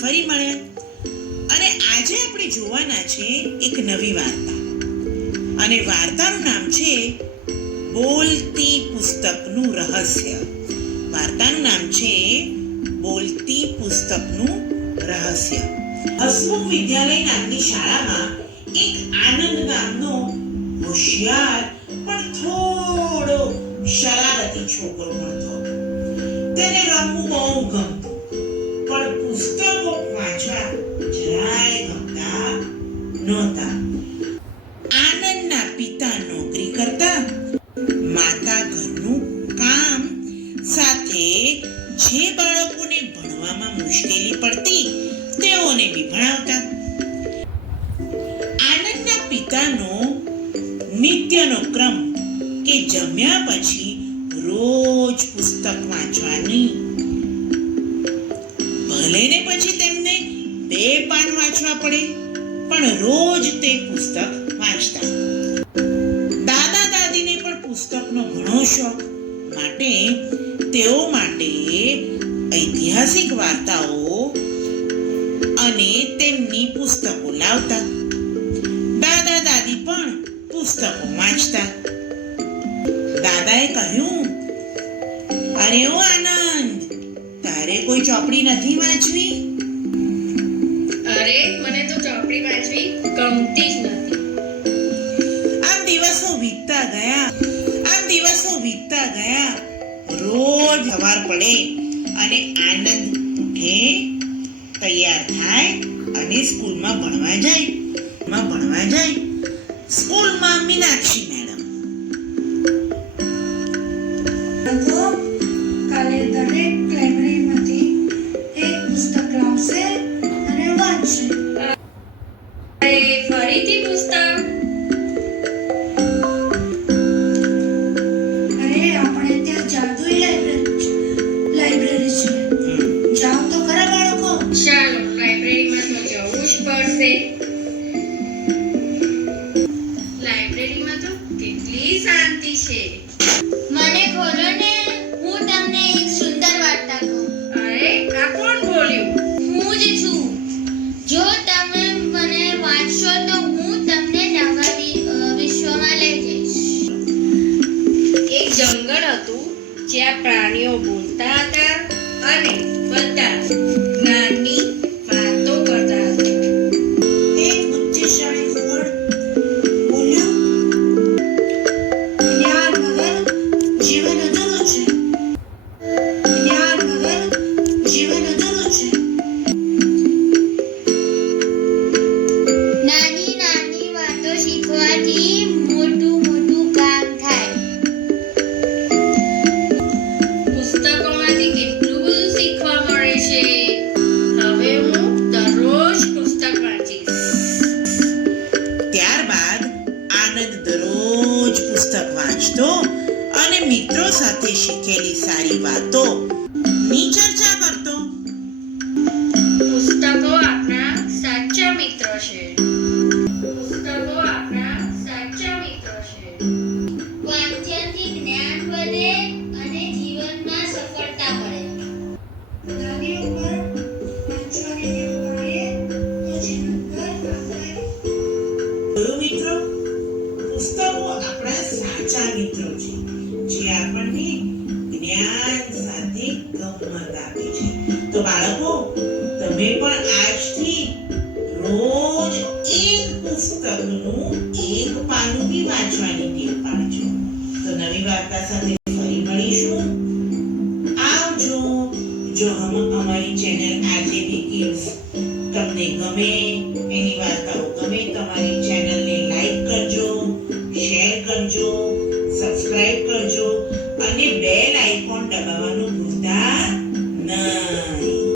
ફરી મળ્યા અને આજે આપણે જોવાના છે એક નવી વાર્તા અને વાર્તાનું નામ છે બોલતી પુસ્તકનું રહસ્ય. વાર્તાનું નામ છે બોલતી પુસ્તકનું રહસ્ય. હસમુખ વિદ્યાલય નામની શાળામાં એક આનંદ નામનો હોશિયાર પણ થોડો શરારતી છોકરો ભણતો. તેને રમવું બહુ ગમતું, પણ પુસ્તકો વાંચવા જરાય ગમતા નહોતા. આનંદના પિતા નોકરી કરતા, માતા ઘરનું કામ સાથે જે બાળકોને ભણવામાં મુશ્કેલી પડતી તેઓને બી ભણાવતા. આનંદના પિતાનો નિત્યનો ક્રમ કે જમ્યા પછી રોજ પુસ્તક વાંચવાની. ભલે ને પછી તેમને 2 પાન વાંચવા પડે, પણ રોજ તે પુસ્તક વાંચતા. દાદા દાદીને પણ પુસ્તકનો ઘણો શોખ, માટે તેઓ માટે ઐતિહાસિક વાર્તાઓ અને તેમની પુસ્તકો લાવતા. દાદા દાદી પણ પુસ્તકો વાંચતા. દાદાએ કહ્યું, અરે ઓ આનંદ, તારે કોઈ ચોપડી નથી વાંચવી? અરે મને તો ચોપડી વાંચવી ગમતી જ નથી. આમ દિવસો વીતતા ગયા. રોજ સવાર પડે અને આનંદ ઉઠે, તૈયાર થાય અને સ્કૂલમાં ભણવા જાય. સ્કૂલમાં મીનાક્ષી મેડમ, કાલે દરેક લાઇબ્રેરીમાંથી એક પુસ્તક લાવશે અને વાંચશે. ફરીથી પુસ્તક? અરે આપણે ત્યાં જાદુઈ લાઇબ્રેરી છે. જાઓ તો ખરા બાળકો. ચાલો, લાઇબ્રેરીમાં તો જવું જ પડશે. લાઇબ્રેરીમાં તો કેટલી શાંતિ છે. મને ખોલો ને, હું તમને એક સુંદર વાર્તા કહું. અરે આ કોણ બોલ્યું? હું જ છું. જો તમે મને વાંચશો તો હું તમને નવા વિશ્વમાં લઈ જઈશ. એક જંગલ હતું જ્યાં પ્રાણીઓ બોલતા હતા અને બધા જ્ઞાનની વાતો કરતા હતા. એક બુદ્ધિશાળી ઘોડ બોલ્યો, જ્ઞાન વગર જીવન અધૂરું છે. જ્ઞાન વગર જીવન અધૂરું છે. નાની નાની વાતો શીખવાથી મોટું કામ થાય. પુસ્તકોમાંથી કેટલું બધું શીખવા મળે છે. હવે હું દરરોજ પુસ્તક વાંચીશ. ત્યારબાદ આનંદ દરરોજ પુસ્તક વાંચતો અને મિત્રો સાથે શીખેલી સારી વાતોની ચર્ચા કરતો. પુસ્તકો આપણા સાચા મિત્ર છે. વાંચનથી જ્ઞાન વધે અને જીવનમાં સફળતા મળે. નાની ઉંમર વાંચવાની ટેવ પાડીએ તો જીવનભર કામ લાગે. જોયું મિત્રો, પુસ્તકો આપણા સાચા મિત્રો છે, જે આપણને જ્ઞાન સાથે ગમ્મત આપે છે. તો બાળકો, તમે પણ આજથી રોજ એક પુસ્તકનું 1 પાનું બી વાંચવાની ટેવ પાડજો. તો નવી વાર્તા સાથે ફરી મળીશું. આવજો. જો અમારી ચેનલ આરજેબી કિડ્સ તમને ગમે, એની વાર્તાઓ ગમે, તમારી ચેનલને લાઈક કરજો, શેર કરજો, સબસ્ક્રાઇબ કરજો.